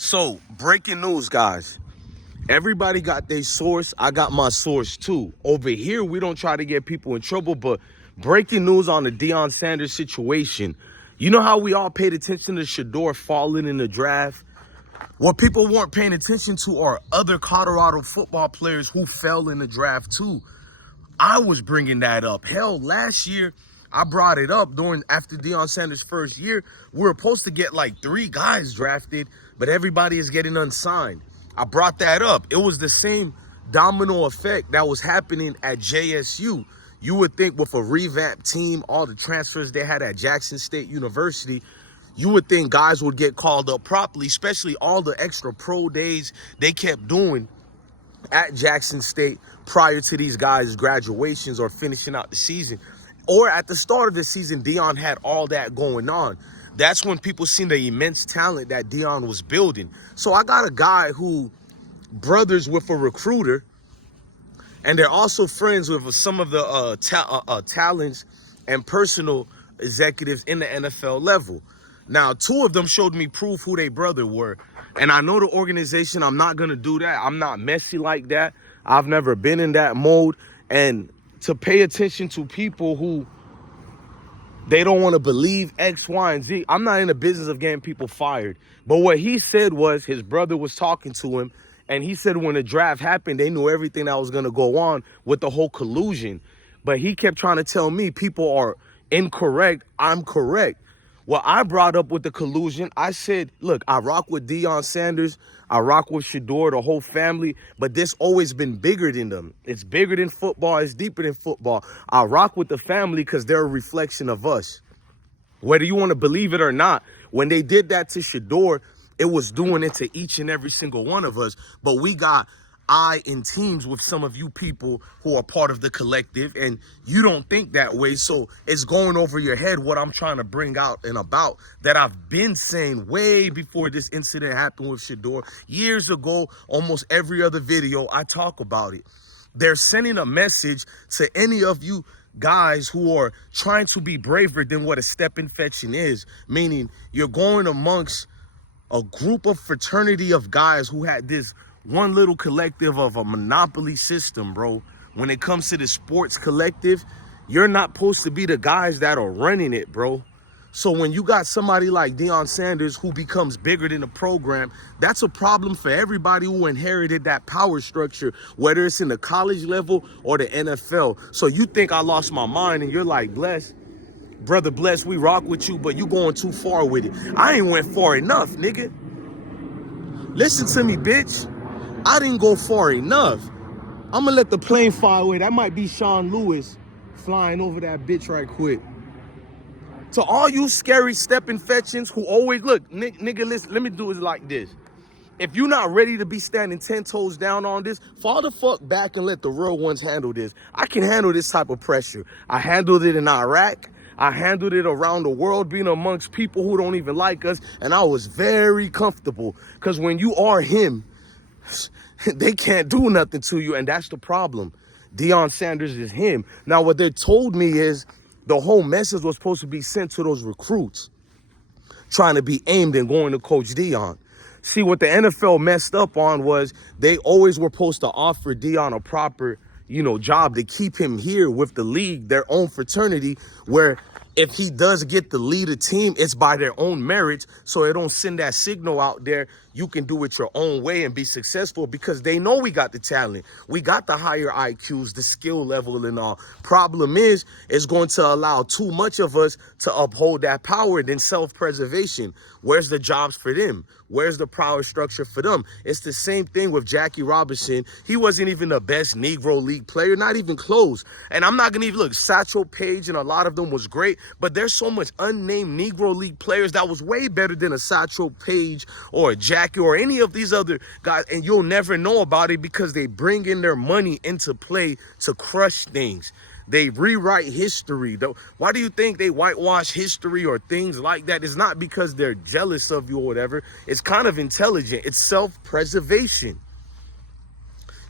So, breaking news, guys. Everybody got their source. I got my source too. Over here, we don't try to get people in trouble, but breaking news on the Deion Sanders situation. You know how we all paid attention to Shador falling in the draft? What people weren't paying attention to are other Colorado football players who fell in the draft too. I was bringing that up. Hell, last year, I brought it up after Deion Sanders' first year. We were supposed to get like 3 guys drafted, but everybody is getting unsigned. I brought that up. It was the same domino effect that was happening at JSU. You would think with a revamped team, all the transfers they had at Jackson State University, you would think guys would get called up properly, especially all the extra pro days they kept doing at Jackson State prior to these guys' graduations or finishing out the season. Or at the start of the season, Deion had all that going on. That's when people seen the immense talent that Deion was building. So I got a guy who brothers with a recruiter, and they're also friends with some of the talents and personal executives in the NFL level. Now, 2 of them showed me proof who they brother were. And I know the organization, I'm not going to do that. I'm not messy like that. I've never been in that mode. And to pay attention to people who they don't want to believe X, Y, and Z. I'm not in the business of getting people fired. But what he said was his brother was talking to him, and he said when the draft happened, they knew everything that was going to go on with the whole collusion. But he kept trying to tell me people are incorrect. I'm correct. Well, I brought up with the collusion, I said, look, I rock with Deion Sanders. I rock with Shador, the whole family, but this always been bigger than them. It's bigger than football. It's deeper than football. I rock with the family because they're a reflection of us. Whether you want to believe it or not, when they did that to Shador, it was doing it to each and every single one of us. But we got in teams with some of you people who are part of the collective, and you don't think that way. So it's going over your head what I'm trying to bring out and about that I've been saying way before this incident happened with Shador. Years ago, almost every other video, I talk about it. They're sending a message to any of you guys who are trying to be braver than what a step infection is, meaning you're going amongst a group of fraternity of guys who had this one little collective of a monopoly system, bro. When it comes to the sports collective, you're not supposed to be the guys that are running it, bro. So when you got somebody like Deion Sanders who becomes bigger than the program, that's a problem for everybody who inherited that power structure, whether it's in the college level or the NFL. So you think I lost my mind and you're like, Bless, brother Bless, we rock with you, but you going too far with it. I ain't went far enough, nigga. Listen to me, bitch. I didn't go far enough. I'm going to let the plane fly away. That might be Sean Lewis flying over that bitch right quick. To all you scary step infections who always, look, nigga, listen, let me do it like this. If you're not ready to be standing 10 toes down on this, fall the fuck back and let the real ones handle this. I can handle this type of pressure. I handled it in Iraq. I handled it around the world, being amongst people who don't even like us. And I was very comfortable because when you are him, they can't do nothing to you, and that's the problem. Deion Sanders is him. Now, what they told me is the whole message was supposed to be sent to those recruits trying to be aimed and going to Coach Deion. See, what the NFL messed up on was they always were supposed to offer Deion a proper, job to keep him here with the league, their own fraternity, where if he does get to lead a team, it's by their own merits. So they don't send that signal out there. You can do it your own way and be successful because they know we got the talent. We got the higher IQs, the skill level and all. Problem is, it's going to allow too much of us to uphold that power than self-preservation. Where's the jobs for them? Where's the power structure for them? It's the same thing with Jackie Robinson. He wasn't even the best Negro League player, not even close. And I'm not going to even look, Satchel Paige and a lot of them was great, but there's so much unnamed Negro League players that was way better than a Satchel Paige or a Jackie or any of these other guys, and you'll never know about it because they bring in their money into play to crush things. They rewrite history. Why do you think they whitewash history or things like that? It's not because they're jealous of you or whatever. It's kind of intelligent. It's self-preservation.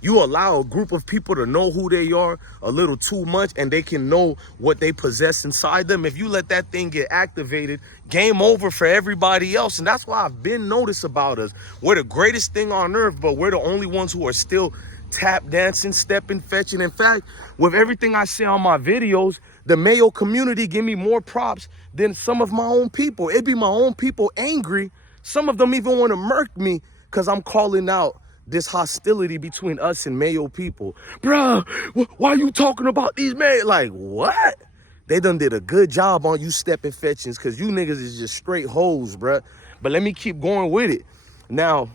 You allow a group of people to know who they are a little too much and they can know what they possess inside them. If you let that thing get activated, game over for everybody else. And that's why I've been noticed about us. We're the greatest thing on earth, but we're the only ones who are still tap dancing, stepping, fetching. In fact, with everything I say on my videos, the Mayo community give me more props than some of my own people. It be my own people angry. Some of them even want to murk me because I'm calling out this hostility between us and Mayo people. Bruh, why are you talking about these men? Like, what? They done did a good job on you stepping fetchings because you niggas is just straight hoes, bruh. But let me keep going with it. Now,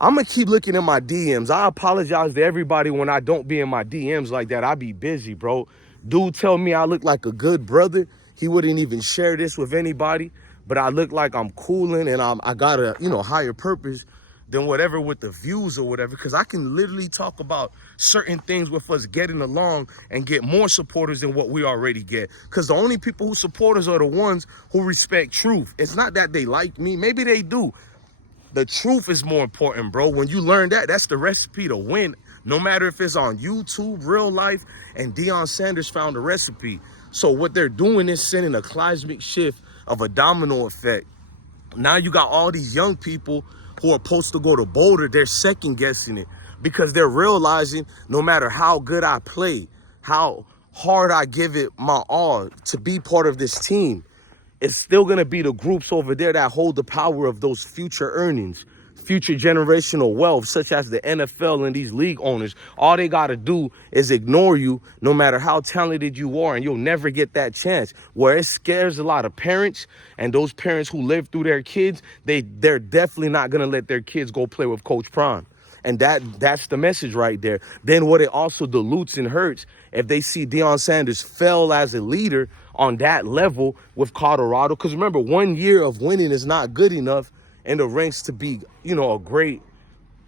I'm going to keep looking at my DMs. I apologize to everybody when I don't be in my DMs like that. I be busy, bro. Dude tell me I look like a good brother. He wouldn't even share this with anybody. But I look like I'm cooling and I got a, higher purpose than whatever with the views or whatever, because I can literally talk about certain things with us getting along and get more supporters than what we already get. Because the only people who support us are the ones who respect truth. It's not that they like me. Maybe they do. The truth is more important, bro. When you learn that, that's the recipe to win. No matter if it's on YouTube, real life, and Deion Sanders found a recipe. So what they're doing is sending a cosmic shift of a domino effect. Now you got all these young people who are supposed to go to Boulder, they're second guessing it because they're realizing no matter how good I play, how hard I give it my all to be part of this team, it's still going to be the groups over there that hold the power of those future earnings, future generational wealth, such as the NFL and these league owners. All they got to do is ignore you no matter how talented you are, and you'll never get that chance. Where it scares a lot of parents, and those parents who live through their kids, they're definitely not going to let their kids go play with Coach Prime. And that's the message right there. Then what it also dilutes and hurts if they see Deion Sanders fail as a leader on that level with Colorado. Because remember, 1 year of winning is not good enough in the ranks to be, a great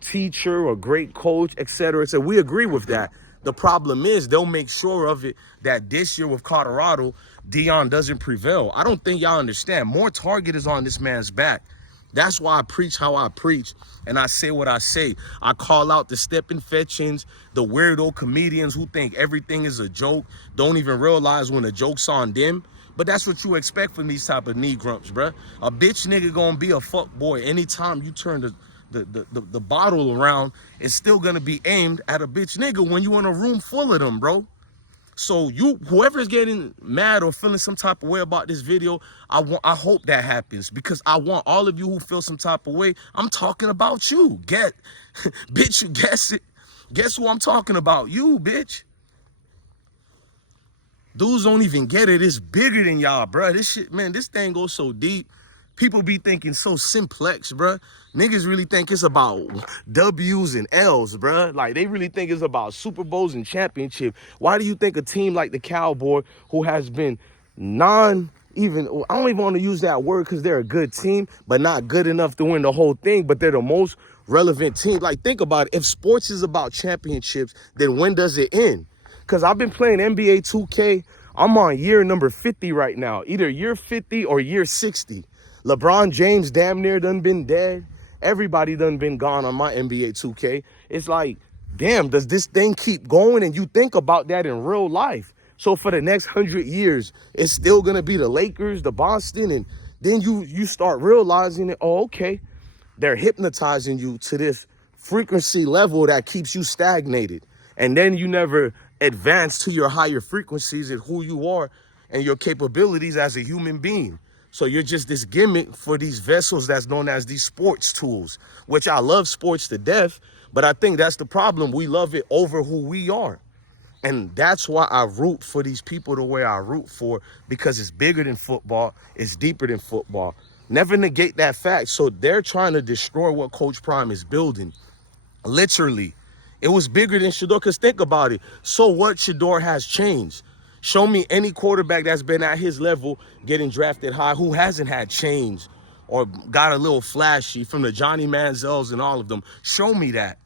teacher or great coach, etc. So we agree with that. The problem is they'll make sure of it that this year with Colorado, Deion doesn't prevail. I don't think y'all understand. More target is on this man's back. That's why I preach how I preach and I say what I say. I call out the stepping fetchings, the weirdo comedians who think everything is a joke, don't even realize when the joke's on them. But that's what you expect from these type of knee grumps, bruh. A bitch nigga gonna be a fuck boy anytime you turn the bottle around. It's still gonna be aimed at a bitch nigga when you in a room full of them, bro. So whoever's getting mad or feeling some type of way about this video, I hope that happens, because I want all of you who feel some type of way. I'm talking about you. Bitch, you guess it. Guess who I'm talking about? You, bitch. Dudes don't even get it. It's bigger than y'all, bro. This shit, man, this thing goes so deep. People be thinking so simplex, bro. Niggas really think it's about W's and L's, bro. Like, they really think it's about Super Bowls and championship. Why do you think a team like the Cowboys, who has been I don't even want to use that word because they're a good team, but not good enough to win the whole thing, but they're the most relevant team. Like, think about it. If sports is about championships, then when does it end? Because I've been playing NBA 2K. I'm on year number 50 right now. Either year 50 or year 60. LeBron James damn near done been dead. Everybody done been gone on my NBA 2K. It's like, damn, does this thing keep going? And you think about that in real life. So for the next 100 years, it's still going to be the Lakers, the Boston. And then you start realizing that, oh, okay, they're hypnotizing you to this frequency level that keeps you stagnated. And then you never advance to your higher frequencies and who you are and your capabilities as a human being. So you're just this gimmick for these vessels that's known as these sports tools, which I love sports to death, but I think that's the problem. We love it over who we are. And that's why I root for these people the way I root for, because it's bigger than football. It's deeper than football. Never negate that fact. So they're trying to destroy what Coach Prime is building. Literally. It was bigger than Shedeur, because think about it. So what? Shedeur has changed. Show me any quarterback that's been at his level getting drafted high who hasn't had change or got a little flashy, from the Johnny Manziels and all of them. Show me that.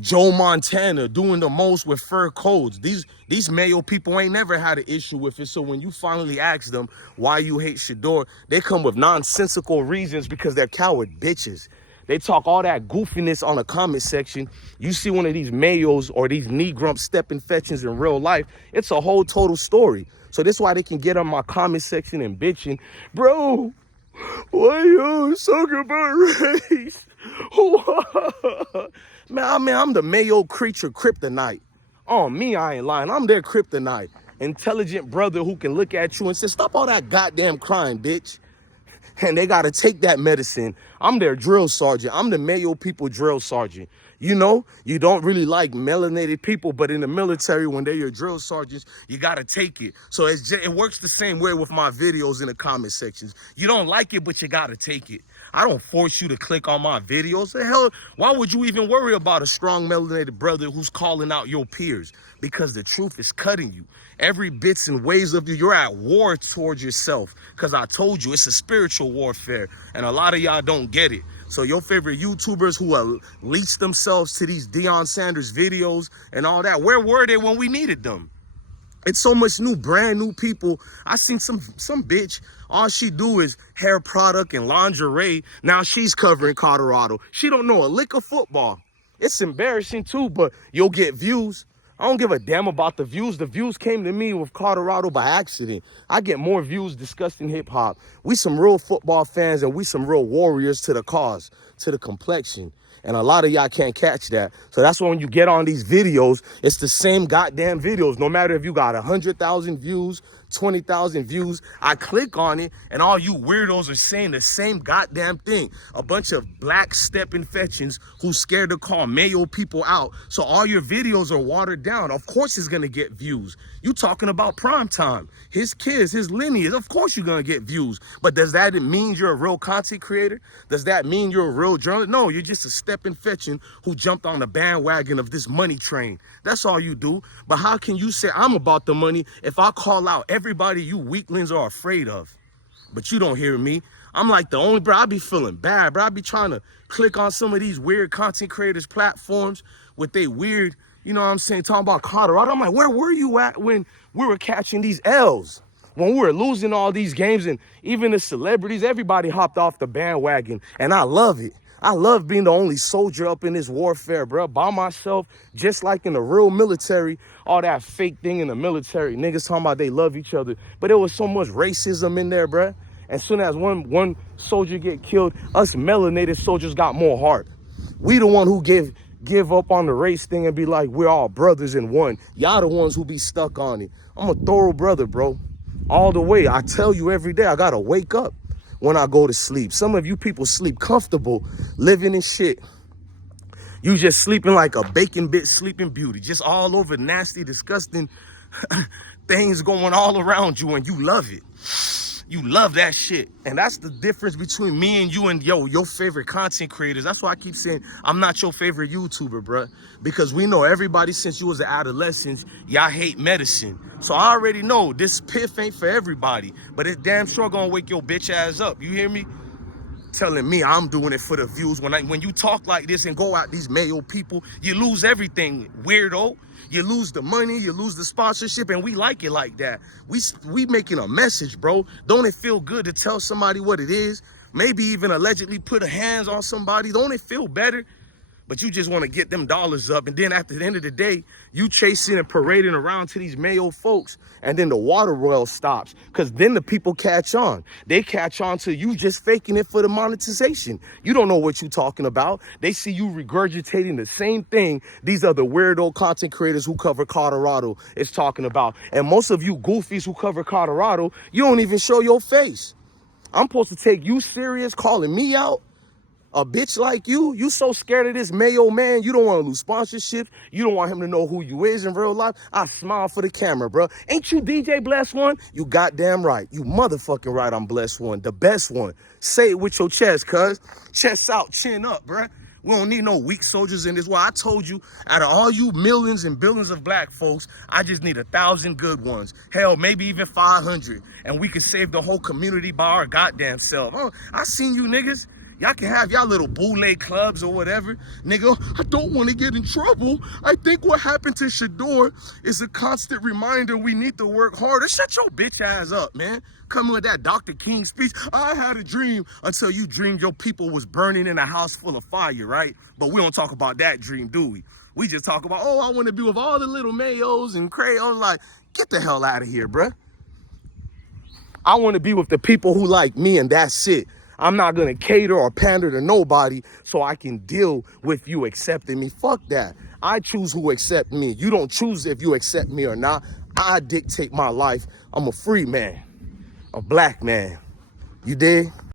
Joe Montana doing the most with fur coats. These Mayo people ain't never had an issue with it. So when you finally ask them why you hate Shedeur, they come with nonsensical reasons because they're coward bitches. They talk all that goofiness on the comment section. You see one of these mayos or these knee grump step infections in real life, it's a whole total story. So that's why they can get on my comment section and bitching, bro, why you talking about race? man, I'm the mayo creature kryptonite. Oh, me, I ain't lying. I'm their kryptonite. Intelligent brother who can look at you and say, stop all that goddamn crying, bitch. And they got to take that medicine. I'm their drill sergeant. I'm the Mayo people drill sergeant. You know, you don't really like melanated people, but in the military, when they're your drill sergeants, you got to take it. So it works the same way with my videos in the comment sections. You don't like it, but you got to take it. I don't force you to click on my videos. The hell, why would you even worry about a strong melanated brother who's calling out your peers? Because the truth is cutting you. Every bits and ways of you, you're at war towards yourself. Because I told you, it's a spiritual warfare. And a lot of y'all don't get it. So your favorite YouTubers who leached themselves to these Deion Sanders videos and all that, where were they when we needed them? It's so much brand new people. I seen some bitch, all she do is hair product and lingerie. Now she's covering Colorado. She don't know a lick of football. It's embarrassing too, but you'll get views. I don't give a damn about the views. The views came to me with Colorado by accident. I get more views discussing hip hop. We some real football fans and we some real warriors to the cause, to the complexion. And a lot of y'all can't catch that. So that's why when you get on these videos, it's the same goddamn videos. No matter if you got 100,000 views, 20,000 views, I click on it and all you weirdos are saying the same goddamn thing. A bunch of black step infections who's scared to call Mayo people out. So all your videos are watered down. Of course it's gonna get views. You talking about prime time, his kids, his lineage, of course you're gonna get views. But does that mean you're a real content creator? Does that mean you're a real journalist? No, you're just a step infection who jumped on the bandwagon of this money train. That's all you do. But how can you say I'm about the money if I call out everybody you weaklings are afraid of? But you don't hear me. I'm like the only, bro, I be feeling bad, bro. I be trying to click on some of these weird content creators platforms with they weird, you know what I'm saying, talking about Colorado. I'm like, where were you at when we were catching these L's? When we were losing all these games, and even the celebrities, everybody hopped off the bandwagon, and I love it. I love being the only soldier up in this warfare, bro, by myself, just like in the real military. All that fake thing in the military, niggas talking about they love each other, but there was so much racism in there, bro. As soon as one soldier get killed, us melanated soldiers got more heart. We the one who give up on the race thing and be like, we're all brothers in one. Y'all the ones who be stuck on it. I'm a thorough brother, bro, all the way. I tell you every day, I gotta wake up when I go to sleep. Some of you people sleep comfortable, living in shit. You just sleeping like a bacon bit sleeping beauty, just all over nasty, disgusting things going all around you, and you love it. You love that shit. And that's the difference between me and you and your favorite content creators. That's why I keep saying I'm not your favorite YouTuber, bruh. Because we know everybody since you was an adolescent, y'all hate medicine. So I already know this piff ain't for everybody. But it's damn sure gonna wake your bitch ass up. You hear me? Telling me I'm doing it for the views. When you talk like this and go out these Mayo people, you lose everything, weirdo. You lose the money, you lose the sponsorship, and we like it like that. We making a message, bro. Don't it feel good to tell somebody what it is? Maybe even allegedly put a hands on somebody. Don't it feel better? But you just want to get them dollars up. And then at the end of the day, you chasing and parading around to these Mayo folks. And then the water well stops. Because then the people catch on. They catch on to you just faking it for the monetization. You don't know what you're talking about. They see you regurgitating the same thing these other weirdo content creators who cover Colorado is talking about. And most of you goofies who cover Colorado, you don't even show your face. I'm supposed to take you serious calling me out? A bitch like you so scared of this Mayo man, you don't want to lose sponsorship. You don't want him to know who you is in real life. I smile for the camera, bro. Ain't you DJ Blessed One? You goddamn right. You motherfucking right, I'm Blessed One. The best one. Say it with your chest, cuz. Chest out, chin up, bro. We don't need no weak soldiers in this war. I told you, out of all you millions and billions of black folks, I just need 1,000 good ones. Hell, maybe even 500. And we can save the whole community by our goddamn self. Oh, I seen you niggas. Y'all can have y'all little boule clubs or whatever. Nigga, I don't want to get in trouble. I think what happened to Shador is a constant reminder we need to work harder. Shut your bitch ass up, man. Coming with that Dr. King speech. I had a dream until you dreamed your people was burning in a house full of fire, right? But we don't talk about that dream, do we? We just talk about, oh, I want to be with all the little Mayos and crayons. Like, get the hell out of here, bruh. I want to be with the people who like me, and that's it. I'm not going to cater or pander to nobody so I can deal with you accepting me. Fuck that. I choose who accept me. You don't choose if you accept me or not. I dictate my life. I'm a free man, a black man. You dig?